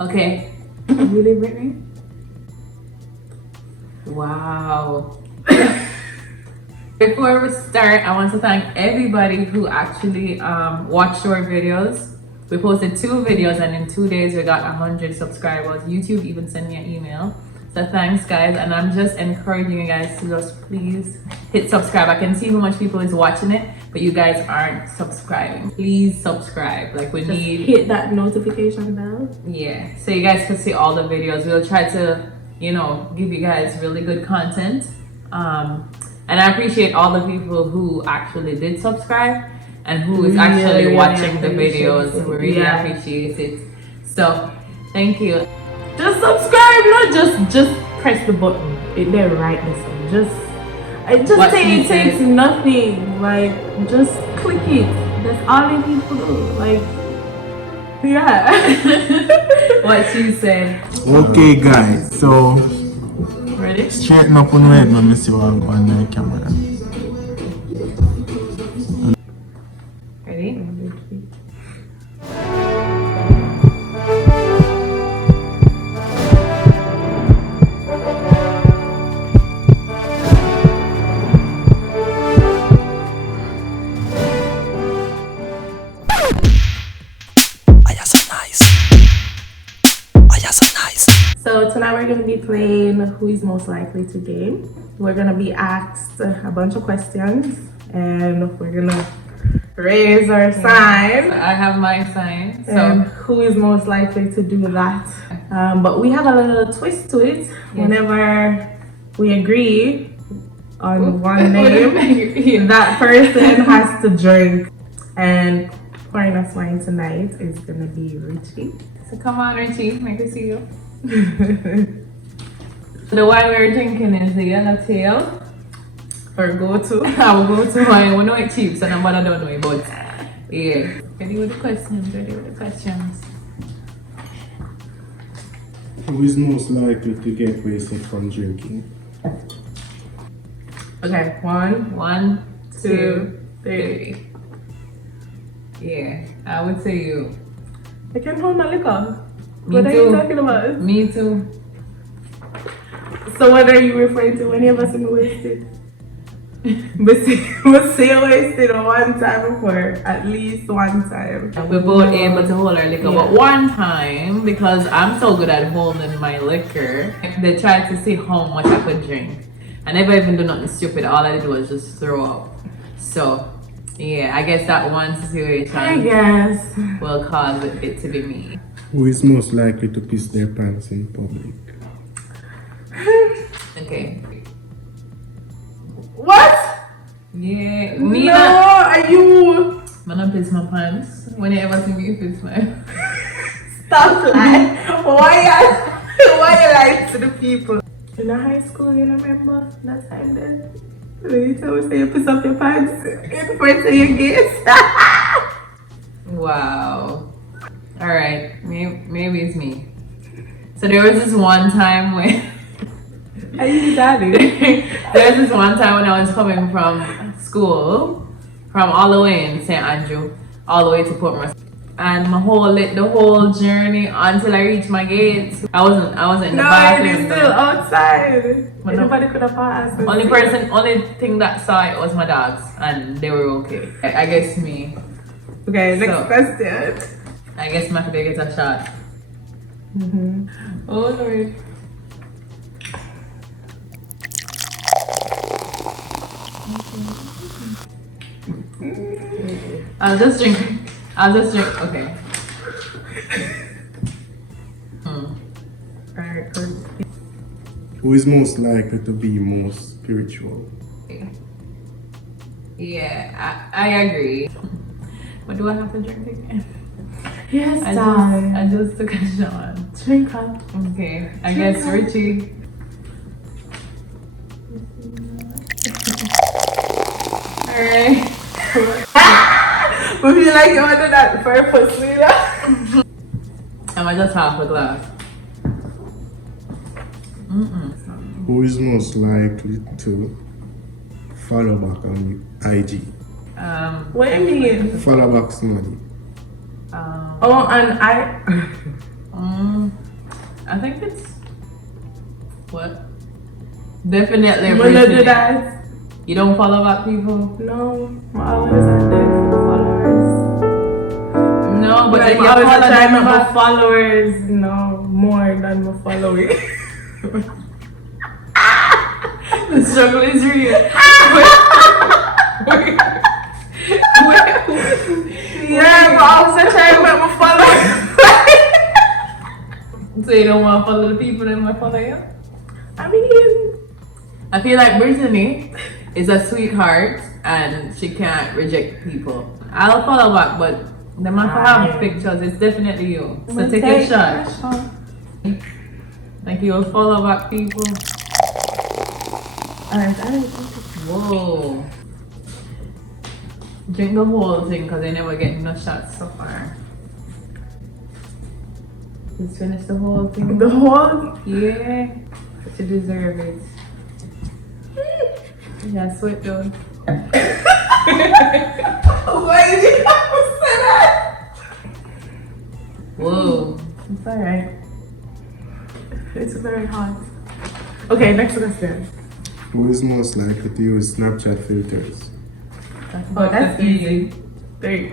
Okay. Really, Brittany? Wow. Before we start, I want to thank everybody who actually watched our videos. We posted 2 videos and in 2 days we got 100 subscribers. YouTube even sent me an email. So thanks guys, and I'm just encouraging you guys to just please hit subscribe. I can see how much people is watching it, but you guys aren't subscribing. Please subscribe. Like we need hit that notification bell. Yeah, so you guys can see all the videos. We'll try to, you know, give you guys really good content. And I appreciate all the people who actually did subscribe and who is actually really watching the videos. We really appreciate it. So thank you. Just subscribe, not just press the button. It there right this one. It takes nothing. Like just click it. That's all you need to do. Like What she said. Okay guys, so Ready? straighten up on the head when I see what I'm on the camera. Ready? So tonight we're going to be playing Who is Most Likely to Game. We're going to be asked a bunch of questions and we're going to raise our sign. I have my sign. So And who is most likely to do that? But we have a little twist to it. Whenever we agree on one name, that person has to drink. And pouring us wine tonight is going to be Richie. So come on, Richie, make me see you. The wine we're drinking is the Yellowtail. Or go-to. I will go to wine. We know it cheap, so nobody don't know it, but yeah. Ready with the questions. Who is most likely to get wasted from drinking? Okay, 1, 1, 2, 2, 3. 3. Yeah, I would say you. I can hold my liquor. Me What are you too. talking about? Me too. So what are you referring to? Any of us in wasted? But say wasted one time before, at least one time. We're both able to hold our liquor, but one time, because I'm so good at holding my liquor, they tried to see how much I could drink. I never even do nothing stupid. All I did was just throw up. So yeah, I guess that one situation will cause it to be me. Who is most likely to piss their pants in public? Okay. What? Yeah. No, are you? I'm not piss my pants. When you ever see me piss my Stop lying. Why you lying to the people? In high school, you remember that time then? You tell me say you piss up your pants in front of your gates. Wow. Alright, maybe it's me. So there was this one time when Are you daddy? there was this one time when I was coming from school, from all the way in St. Andrew, all the way to Portmore. And the whole journey until I reached my gates, I wasn't in the bathroom. No, it is still outside. But Nobody could have passed. Only thing that saw it was my dogs, and they were okay. I guess me. Okay, next question. I guess my could get a shot. Oh Lord. I'll just drink. Okay. Alright, good. Who is most likely to be most spiritual? Yeah, I agree. But do I have to drink again? Yes, I just took a shot. Drink up. Okay, I guess Richie. Alright. Would you like you want to do that purposely? Am I just half a glass? Who is most likely to follow back on IG? What do you mean? Follow back somebody. Oh, and I. I think it's what? Definitely. I'm gonna do Brittany. that. You don't follow back people? No, I'm always at there for followers. No, but Like, then you I was follow trying them to back. have followers, no, more than my following. The struggle is real. Yeah, but I was trying to make my followers. So you don't want to follow the people that might follow you? I mean, I feel like Brittany is a sweetheart and she can't reject people. I'll follow back, but the man for have pictures, it's definitely you. So take a shot. Like you will follow back people. Alright, Whoa. Drink the whole thing because they never get no shots so far. Just finish the whole thing. the whole. Yeah. But you deserve it. Yeah, sweat though. Why did you have to say that? Whoa. It's alright. It's very hot. Okay, next question. Who is most likely to use Snapchat filters? Oh, that's easy. Three.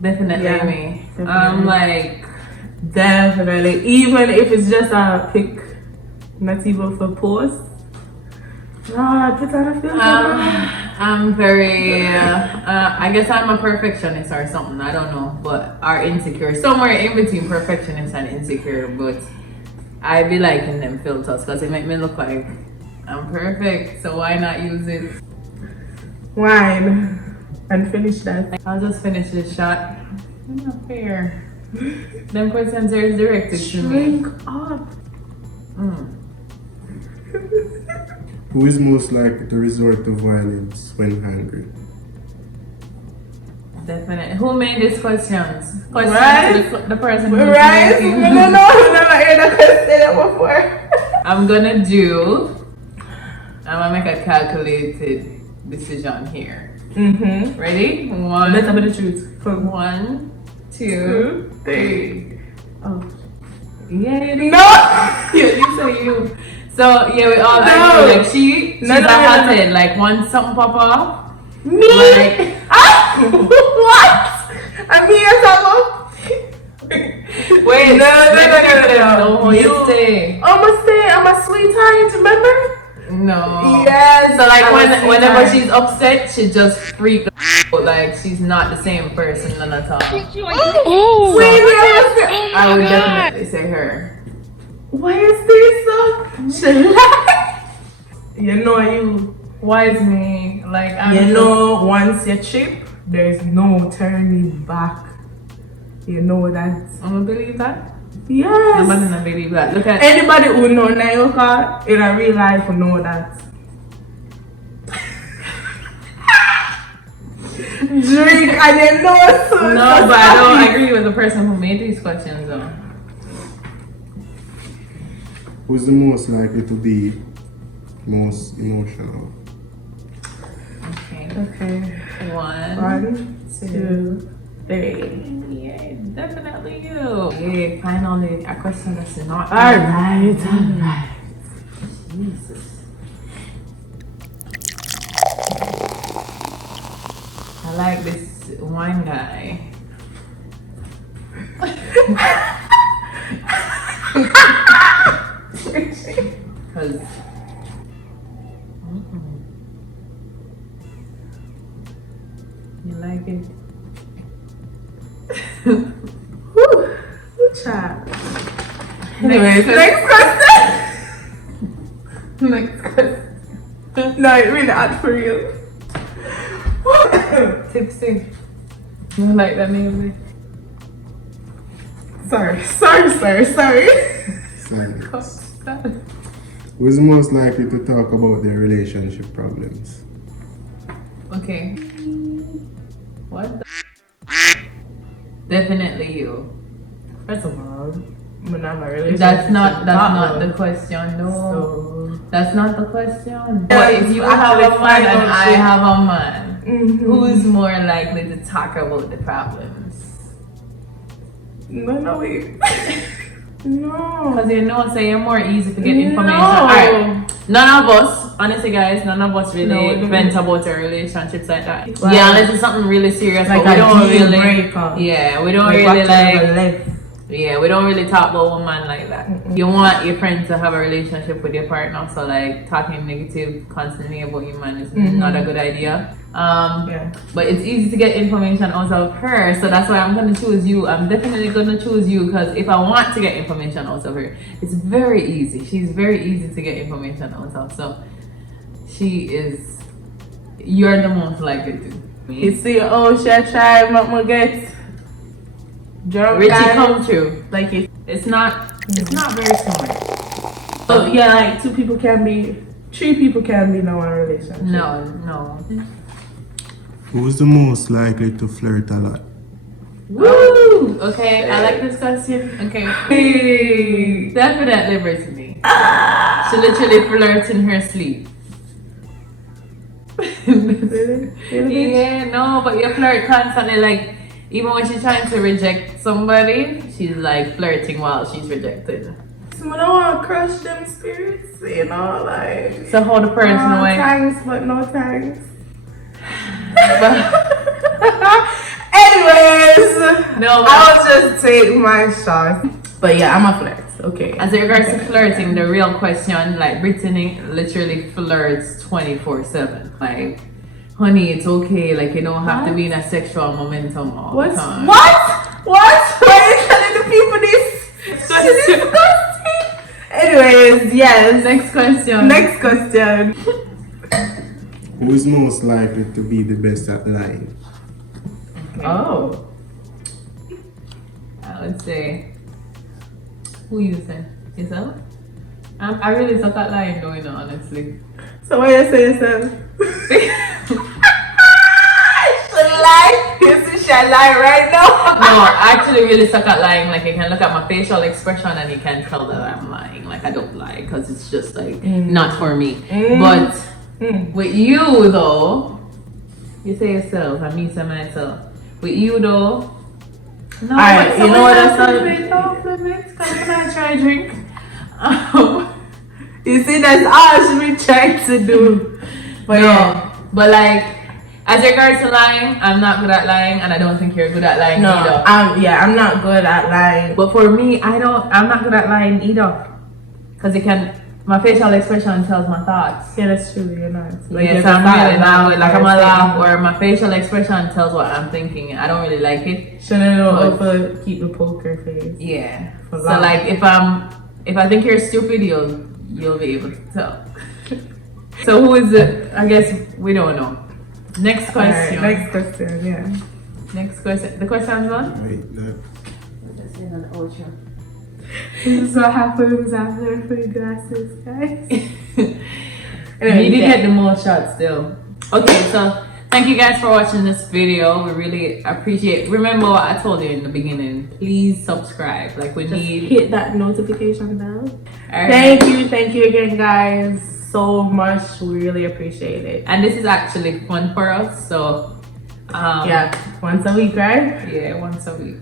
Definitely Yeah, me. definitely. I'm like, Definitely. Even if it's just a pic, not even for post. No, put on a filter. I'm very, I guess I'm a perfectionist or something, I don't know, but are insecure. Somewhere in between perfectionist and insecure, but I be liking them filters because they make me look like I'm perfect, so why not use it? Wine. And finish that. I'll just finish this shot. Not fair. Them questions are directed to me. Drink up. Who is most likely to resort to violence when hungry? Definitely. Who made these questions? Questions Right? to the person who's Right? making. No, I've never heard that question before. I'm gonna make a calculated decision here. Mm-hmm. Ready? Let's have the truth. One, two, three. Oh. Yeah. No! Yeah, you say you. So yeah, we all agree. Like she's a hothead. Like once something pop off. Me? Like, What? I mean, you're talking wait, no. You stay. I'm a sweetheart, remember? No. Yes. So like I'm a whenever sweetheart. she's upset, she just freaks out. Like she's not the same person none at all. Wait, I would definitely say her. why is this so? You know you. Why is me? Like I'm You know, once you chip, there's no turning back. You know that. I'm gonna believe that. Yes. I'm gonna believe that. Look at Anybody who know Nyoka in a real life will know that. Drink and you know so. no, but I don't agree with the person who made these questions though. Who's the most likely to be most emotional? Okay. Okay. One. 1, 2, 3. Yeah, definitely you. Yeah, finally a question that's not. Alright. Jesus. I like this wine guy. Cause you like it. Woo, child. Anyways, Next question. next question. No, it really hard for you. Tipsy. You like that name? Sorry. Silence. Who is most likely to talk about their relationship problems? Okay. What? Definitely you. First of all, I'm not my relationship. That's not the question. No, So, that's not the question. Yeah, But if you have a man and I shit. have a man, mhm. who's more likely to talk about the problems? No, wait. No. Because you know, so you're more easy to get information. No. Alright. None of us, honestly guys, none of us really No, vent about our relationships like that. Wow. Yeah, unless it's something really serious, Like but we a don't deal really breaker. yeah, we don't Like really watching like them live. yeah, we don't really talk about women like that. You want your friend to have a relationship with your partner, so like talking negative constantly about your man is not a good idea. Yeah. But it's easy to get information out of her, so that's why I'm gonna choose you. I'm definitely gonna choose you because if I want to get information out of her, it's very easy. She's very easy to get information out of, so you're the most likely to. You see, oh, she try, but get drunk. Richie come true. Like It's not very smart. so yeah, like 3 people can be in a relationship. No. Who's the most likely to flirt a lot? Woo! Okay, I like this question. Okay. Hey. Definitely Brittany. She literally flirts in her sleep. Really? Yeah, no, but you flirt constantly. Like, even when she's trying to reject somebody, she's like flirting while she's rejected. So I don't want to crush them spirits, you know, like. So how the person went. Thanks, but no thanks. But, Anyways, no, I'll just take my shot. But yeah, I'm a flirt. Okay. as it regards to flirting, the real question, like Brittany literally flirts 24/7. Like, honey, it's okay. Like, you don't have to be in a sexual momentum all the time. What? Why are you telling the people this? This is disgusting. Anyways, yes. Next question. Next question. Who is most likely to be the best at lying? Oh. I would say, who you say? Yourself? I really suck at lying though, you know, honestly. So what you say yourself? Should lie? You see, should lie right now? No, I actually really suck at lying. Like, you can look at my facial expression and you can tell that I'm lying. Like, I don't lie because it's just like not for me. But with you though, you say yourself, and me say myself. With you though, no, Alright, you know what I said? Flip it, because I'm gonna try a drink. You see, that's all she been trying to do. But No, yeah. but like, as regards to lying, I'm not good at lying, and I don't think you're good at lying No, either. I'm not good at lying. But for me, I'm not good at lying either, because my facial expression tells my thoughts. Yeah, that's true. You're not. Yes, I'm really not. Like, I'm a laugh, or my facial expression tells what I'm thinking. I don't really like it. Shouldn't know how to keep the poker face. Yeah. For So laugh. like, if I think you're stupid, you'll be able to tell. So who is it? I guess we don't know. Next question. Alright, next question. Yeah. Next question. The question's on? Right, that Let's end on the outro. This is what happens after free glasses, guys. You did get the most shots still. Okay, so thank you guys for watching this video. We really appreciate. Remember what I told you in the beginning. Please subscribe. Like, we Just need. hit that notification bell. Alright. Thank you again, guys, so much. We really appreciate it. And this is actually fun for us. So Yeah, once a week, right? yeah, once a week.